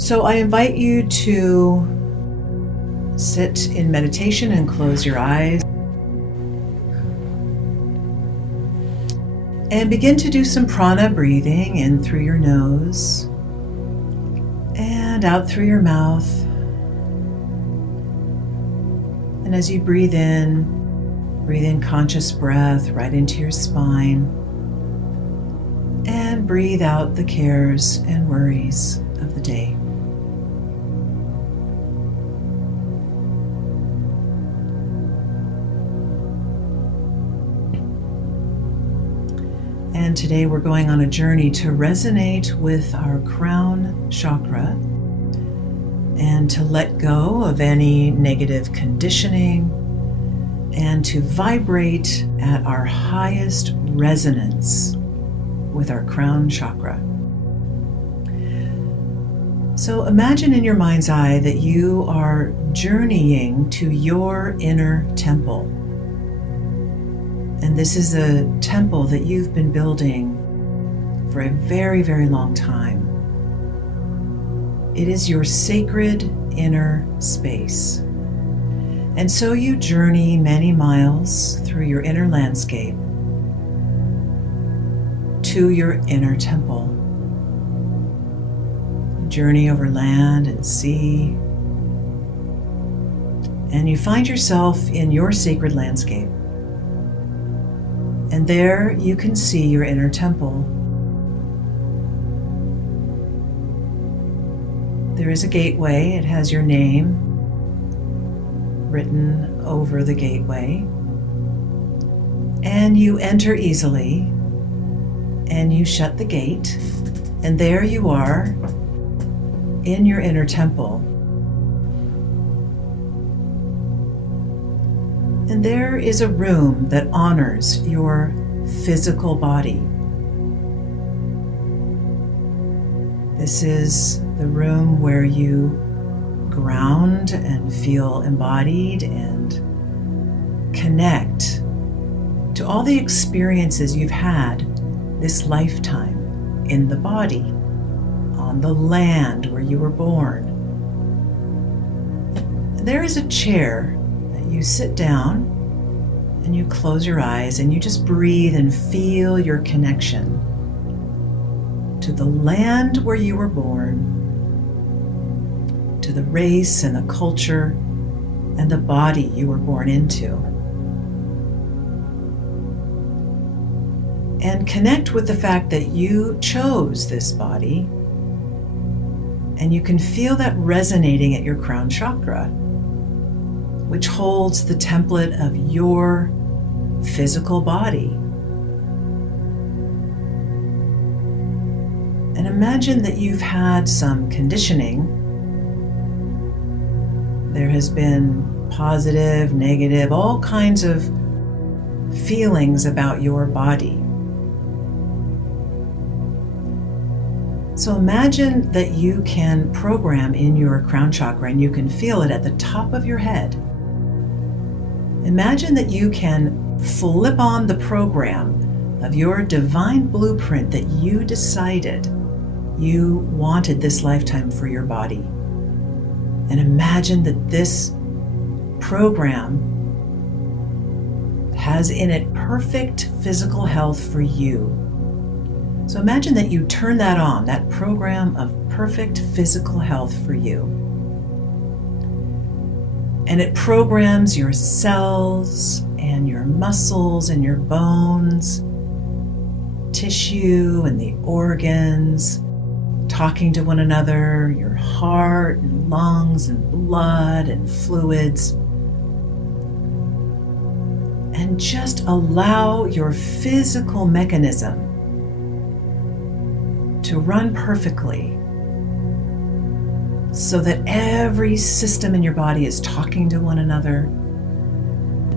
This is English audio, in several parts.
So I invite you to sit in meditation and close your eyes. And begin to do some prana breathing in through your nose and out through your mouth. And as you breathe in conscious breath right into your spine. And breathe out the cares and worries of the day. And today we're going on a journey to resonate with our crown chakra and to let go of any negative conditioning and to vibrate at our highest resonance with our crown chakra. So imagine in your mind's eye that you are journeying to your inner temple. And this is a temple that you've been building for a very, very long time. It is your sacred inner space. And so you journey many miles through your inner landscape to your inner temple. You journey over land and sea, and you find yourself in your sacred landscape. And there you can see your inner temple. There is a gateway. It has your name written over the gateway. And you enter easily, and you shut the gate, and there you are in your inner temple. And there is a room that honors your physical body. This is the room where you ground and feel embodied and connect to all the experiences you've had this lifetime in the body, on the land where you were born. There is a chair. You sit down and you close your eyes and you just breathe and feel your connection to the land where you were born, to the race and the culture and the body you were born into. And connect with the fact that you chose this body, and you can feel that resonating at your crown chakra, which holds the template of your physical body. And imagine that you've had some conditioning. There has been positive, negative, all kinds of feelings about your body. So imagine that you can program in your crown chakra and you can feel it at the top of your head. Imagine that you can flip on the program of your divine blueprint that you decided you wanted this lifetime for your body. And imagine that this program has in it perfect physical health for you. So imagine that you turn that on, that program of perfect physical health for you. And it programs your cells and your muscles and your bones, tissue and the organs, talking to one another, your heart and lungs and blood and fluids. And just allow your physical mechanism to run perfectly, so that every system in your body is talking to one another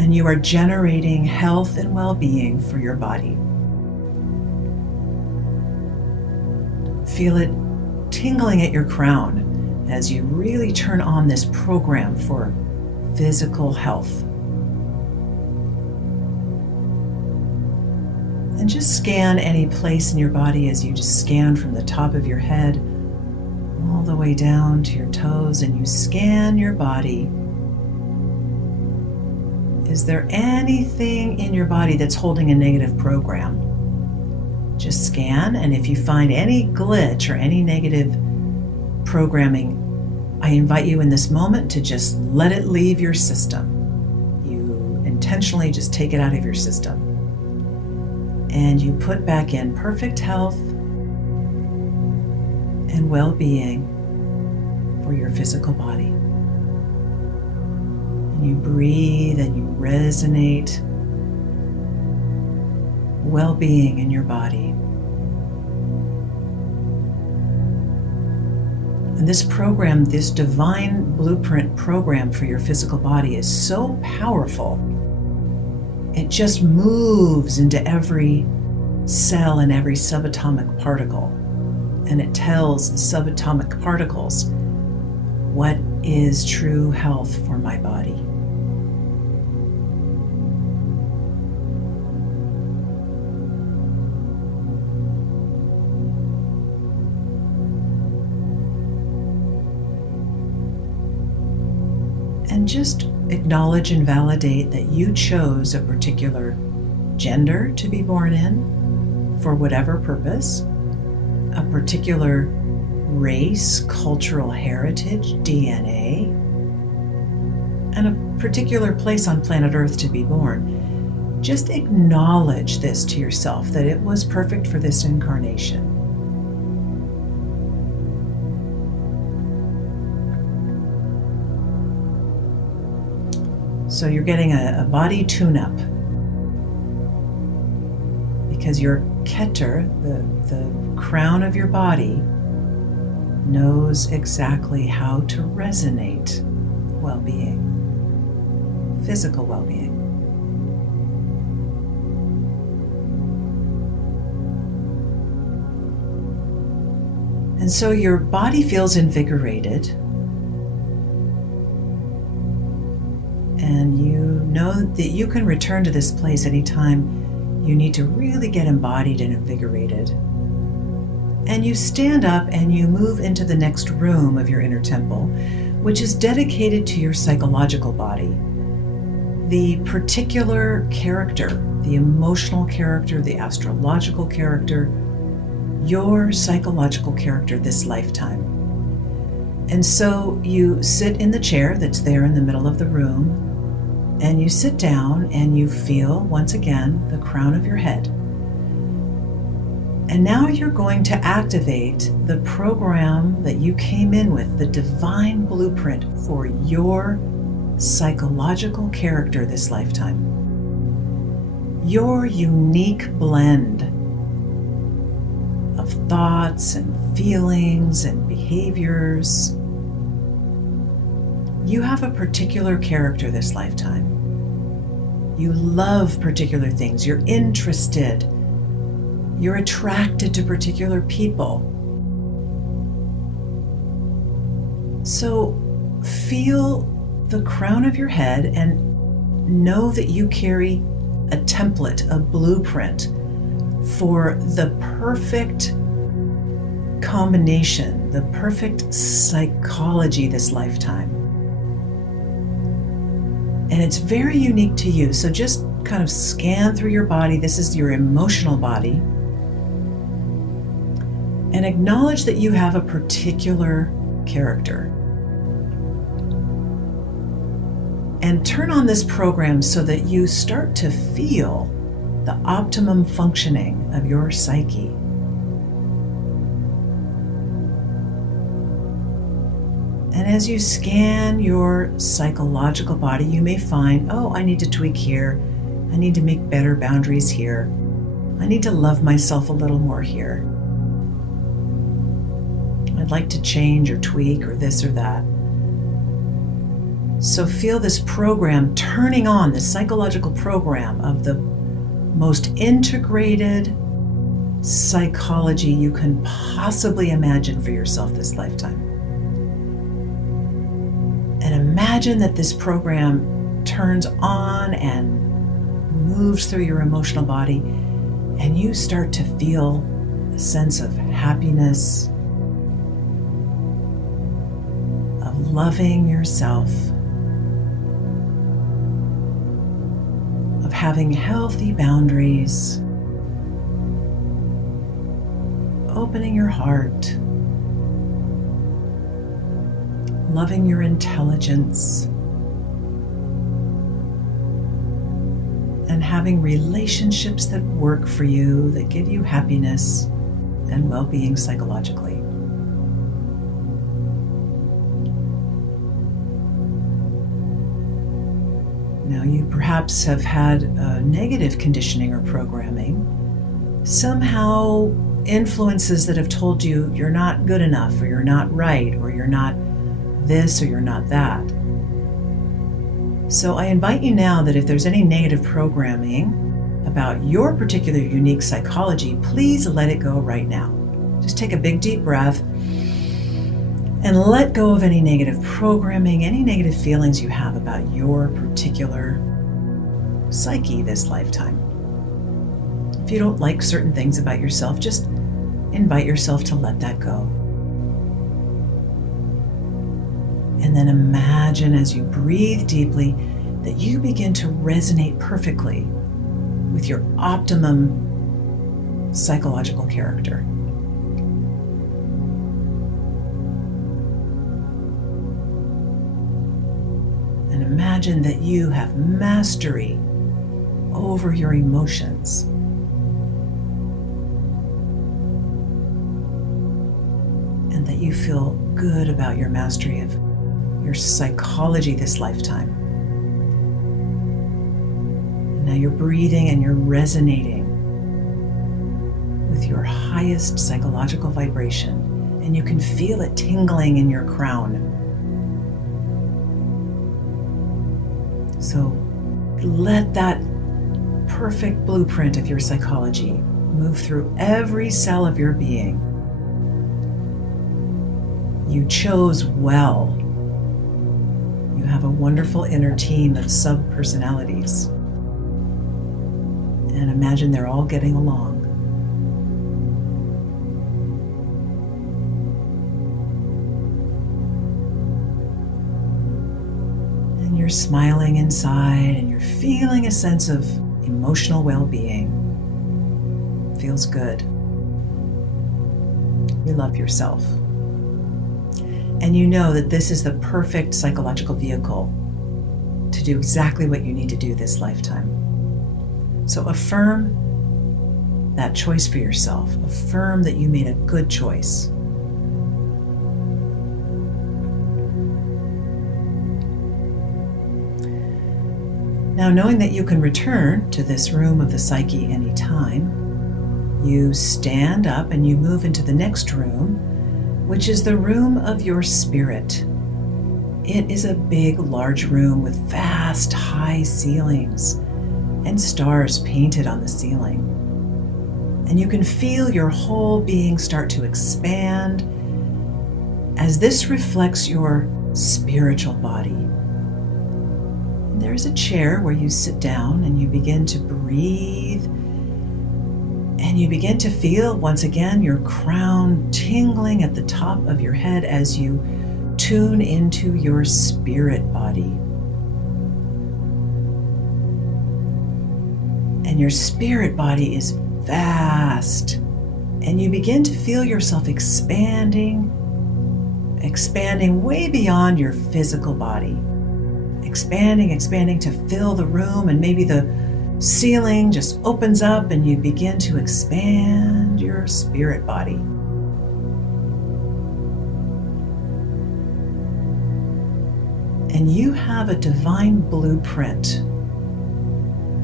and you are generating health and well-being for your body. Feel it tingling at your crown as you really turn on this program for physical health. And just scan any place in your body as you just scan from the top of your head all the way down to your toes, and you scan your body. Is there anything in your body that's holding a negative program? Just scan, and if you find any glitch or any negative programming, I invite you in this moment to just let it leave your system. You intentionally just take it out of your system. And you put back in perfect health and well-being for your physical body. And you breathe and you resonate well-being in your body. And this program, this divine blueprint program for your physical body is so powerful. It just moves into every cell and every subatomic particle. And it tells subatomic particles what is true health for my body. And just acknowledge and validate that you chose a particular gender to be born in for whatever purpose, a particular race, cultural heritage, DNA, and a particular place on planet Earth to be born. Just acknowledge this to yourself, that it was perfect for this incarnation. So you're getting a body tune-up because your Keter, the crown of your body, knows exactly how to resonate well-being, physical well-being. And so your body feels invigorated. And you know that you can return to this place anytime you need to really get embodied and invigorated. And you stand up and you move into the next room of your inner temple, which is dedicated to your psychological body. The particular character, the emotional character, the astrological character, your psychological character this lifetime. And so you sit in the chair that's there in the middle of the room, and you sit down and you feel, once again, the crown of your head. And now you're going to activate the program that you came in with, the divine blueprint for your psychological character this lifetime. Your unique blend of thoughts and feelings and behaviors. You have a particular character this lifetime. You love particular things. You're interested. You're attracted to particular people. So feel the crown of your head and know that you carry a template, a blueprint for the perfect combination, the perfect psychology this lifetime. And it's very unique to you. So just kind of scan through your body. This is your emotional body. And acknowledge that you have a particular character. And turn on this program so that you start to feel the optimum functioning of your psyche. And as you scan your psychological body, you may find, oh, I need to tweak here. I need to make better boundaries here. I need to love myself a little more here. I'd like to change or tweak or this or that. So feel this program turning on, the psychological program of the most integrated psychology you can possibly imagine for yourself this lifetime. And imagine that this program turns on and moves through your emotional body, and you start to feel a sense of happiness, loving yourself, of having healthy boundaries, opening your heart, loving your intelligence, and having relationships that work for you, that give you happiness and well-being psychologically. Now, you perhaps have had negative conditioning or programming, somehow influences that have told you you're not good enough, or you're not right, or you're not this, or you're not that. So I invite you now that if there's any negative programming about your particular unique psychology, please let it go right now. Just take a big deep breath and let go of any negative programming, any negative feelings you have about your particular psyche this lifetime. If you don't like certain things about yourself, just invite yourself to let that go. And then imagine as you breathe deeply that you begin to resonate perfectly with your optimum psychological character. And imagine that you have mastery over your emotions. And that you feel good about your mastery of your psychology this lifetime. And now you're breathing and you're resonating with your highest psychological vibration, and you can feel it tingling in your crown. So let that perfect blueprint of your psychology move through every cell of your being. You chose well. You have a wonderful inner team of sub-personalities. And imagine they're all getting along. And you're smiling inside, and you're feeling a sense of emotional well-being. Feels good. You love yourself. And you know that this is the perfect psychological vehicle to do exactly what you need to do this lifetime. So affirm that choice for yourself. Affirm that you made a good choice. Now, knowing that you can return to this room of the psyche anytime, you stand up and you move into the next room, which is the room of your spirit. It is a big, large room with vast, high ceilings and stars painted on the ceiling. And you can feel your whole being start to expand as this reflects your spiritual body. And there's a chair where you sit down and you begin to breathe. And you begin to feel, once again, your crown tingling at the top of your head as you tune into your spirit body. And your spirit body is vast. And you begin to feel yourself expanding way beyond your physical body. Expanding to fill the room, and maybe the ceiling just opens up and you begin to expand your spirit body. And you have a divine blueprint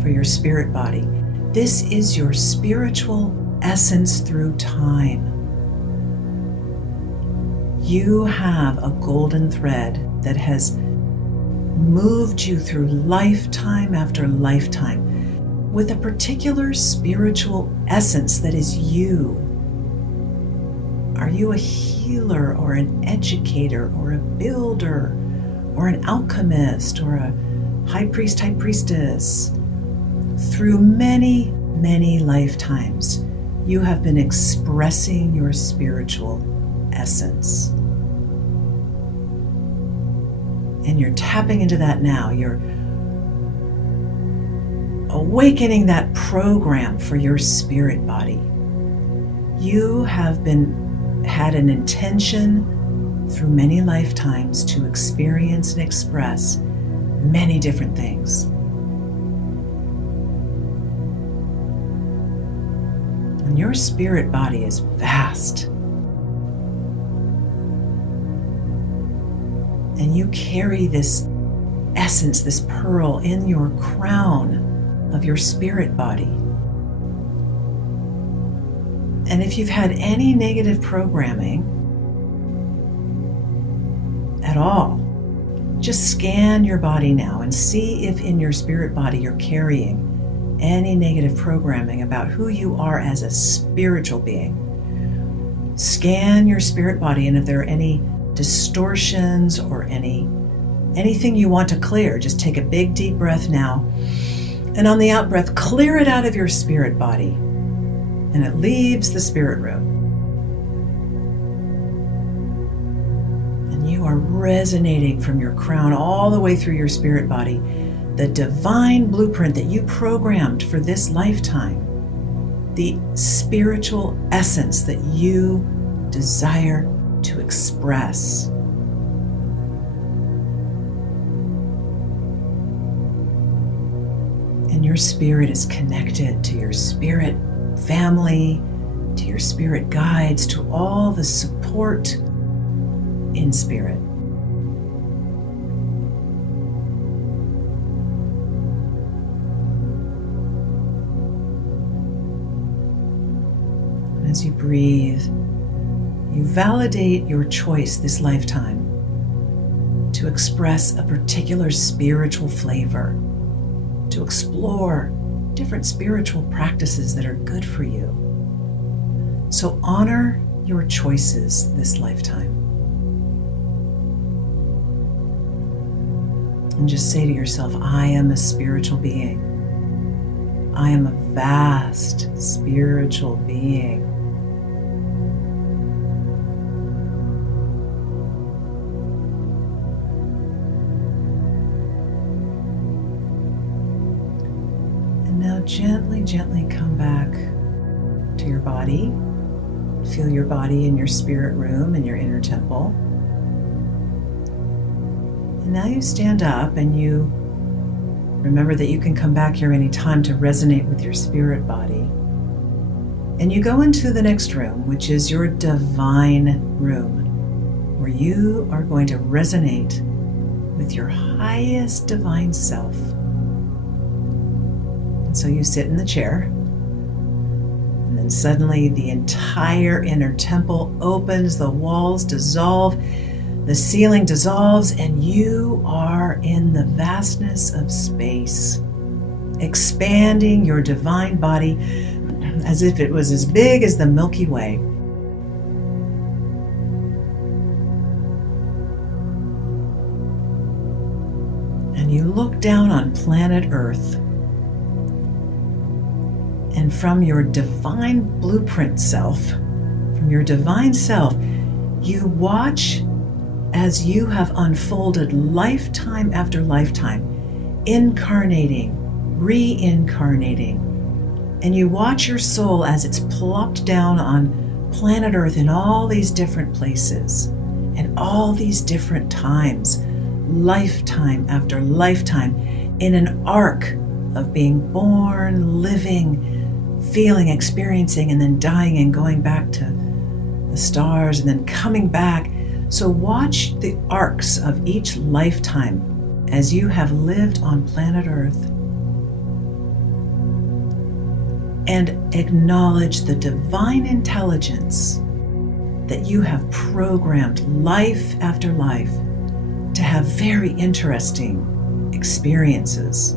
for your spirit body. This is your spiritual essence through time. You have a golden thread that has moved you through lifetime after lifetime with a particular spiritual essence that is you. Are you a healer or an educator or a builder or an alchemist or a high priest, high priestess? Through many, many lifetimes, you have been expressing your spiritual essence. And you're tapping into that now. You're awakening that program for your spirit body. You have had an intention through many lifetimes to experience and express many different things. And your spirit body is vast. And you carry this essence, this pearl in your crown of your spirit body. And if you've had any negative programming at all, just scan your body now and see if in your spirit body you're carrying any negative programming about who you are as a spiritual being. Scan your spirit body, and if there are any distortions or anything you want to clear, just take a big deep breath now. And on the out breath, clear it out of your spirit body. And it leaves the spirit room. And you are resonating from your crown all the way through your spirit body, the divine blueprint that you programmed for this lifetime, the spiritual essence that you desire to express. And your spirit is connected to your spirit family, to your spirit guides, to all the support in spirit. And as you breathe, you validate your choice this lifetime to express a particular spiritual flavor, to explore different spiritual practices that are good for you. So honor your choices this lifetime. And just say to yourself, I am a spiritual being. I am a vast spiritual being. Now gently come back to your body. Feel your body in your spirit room, in your inner temple. And now you stand up and you remember that you can come back here anytime to resonate with your spirit body. And you go into the next room, which is your divine room, where you are going to resonate with your highest divine self. So you sit in the chair, and then suddenly the entire inner temple opens, the walls dissolve, the ceiling dissolves, and you are in the vastness of space, expanding your divine body as if it was as big as the Milky Way. And you look down on planet Earth. And from your divine blueprint self, you watch as you have unfolded lifetime after lifetime, incarnating, reincarnating. And you watch your soul as it's plopped down on planet Earth in all these different places and all these different times, lifetime after lifetime, in an arc of being born, living, feeling, experiencing, and then dying and going back to the stars and then coming back. So watch the arcs of each lifetime as you have lived on planet Earth, and acknowledge the divine intelligence that you have programmed life after life to have very interesting experiences,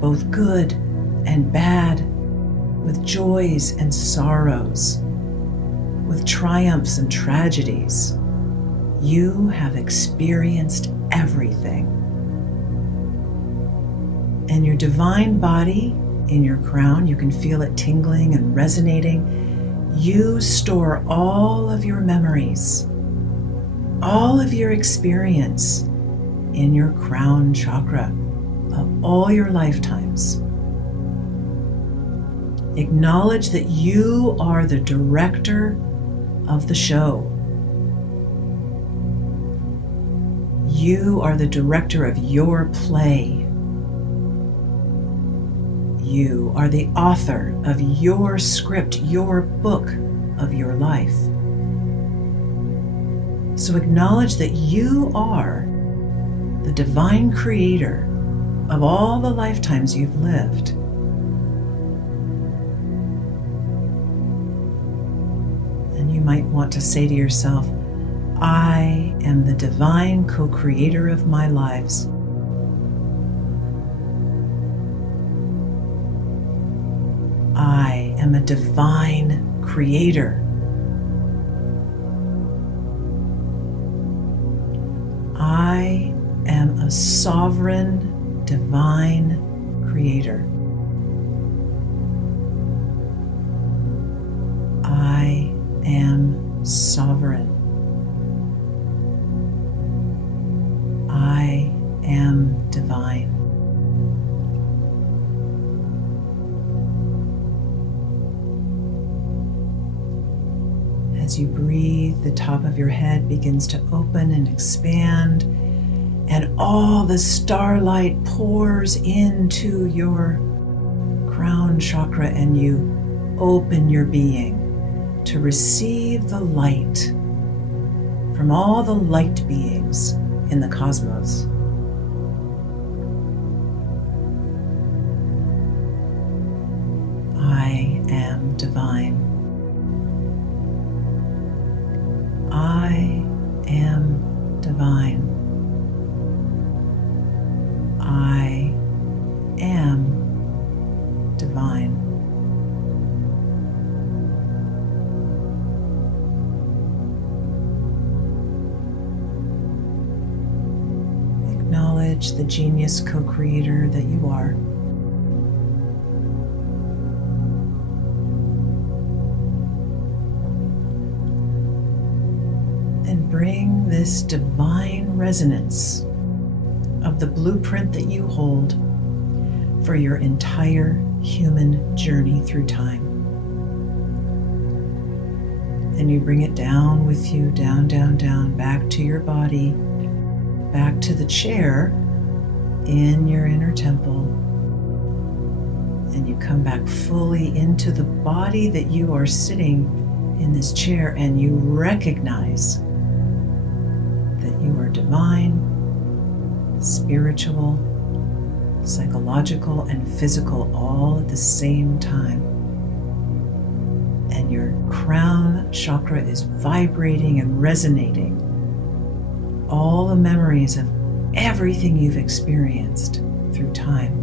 both good and bad, with joys and sorrows, with triumphs and tragedies. You have experienced everything. And your divine body in your crown, you can feel it tingling and resonating. You store all of your memories all of your experience in your crown chakra of all your lifetimes. Acknowledge that you are the director of the show. You are the director of your play. You are the author of your script, your book of your life. So acknowledge that you are the divine creator of all the lifetimes you've lived. And you might want to say to yourself, I am the divine co-creator of my lives. I am a divine creator. I am a sovereign divine creator. I am sovereign. I am divine. As you breathe, the top of your head begins to open and expand, and all the starlight pours into your crown chakra, and you open your being to receive the light from all the light beings in the cosmos. I am divine. I am divine. I am divine. Acknowledge the genius co-creator that you are. And bring this divine resonance of the blueprint that you hold for your entire human journey through time. And you bring it down with you, down, down, down, back to your body, back to the chair in your inner temple. And you come back fully into the body that you are sitting in this chair, and you recognize that you are divine, spiritual, psychological, and physical all at the same time. And your crown chakra is vibrating and resonating all the memories of everything you've experienced through time.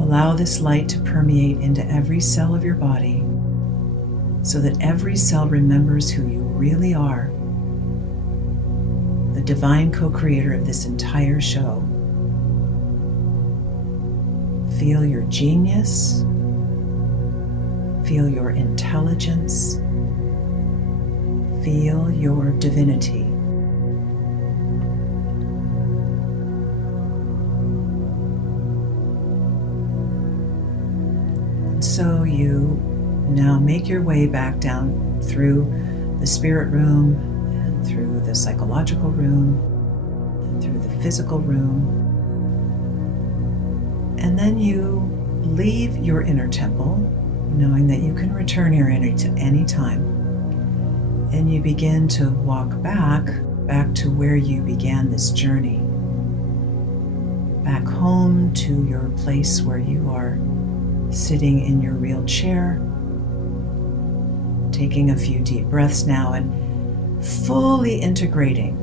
Allow this light to permeate into every cell of your body so that every cell remembers who you really are, the divine co-creator of this entire show. Feel your genius, feel your intelligence, feel your divinity. And so you now make your way back down through the spirit room, and through the psychological room, and through the physical room. And then you leave your inner temple, knowing that you can return here any time. And you begin to walk back to where you began this journey. Back home to your place where you are sitting in your real chair, taking a few deep breaths now and fully integrating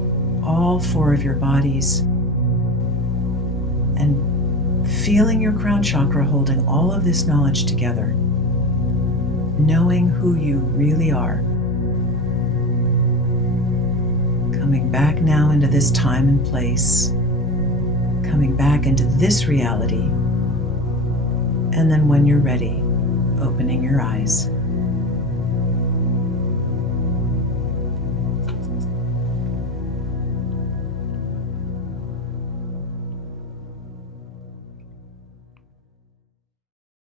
all four of your bodies and feeling your crown chakra holding all of this knowledge together, knowing who you really are. Coming back now into this time and place, coming back into this reality, and then when you're ready, opening your eyes.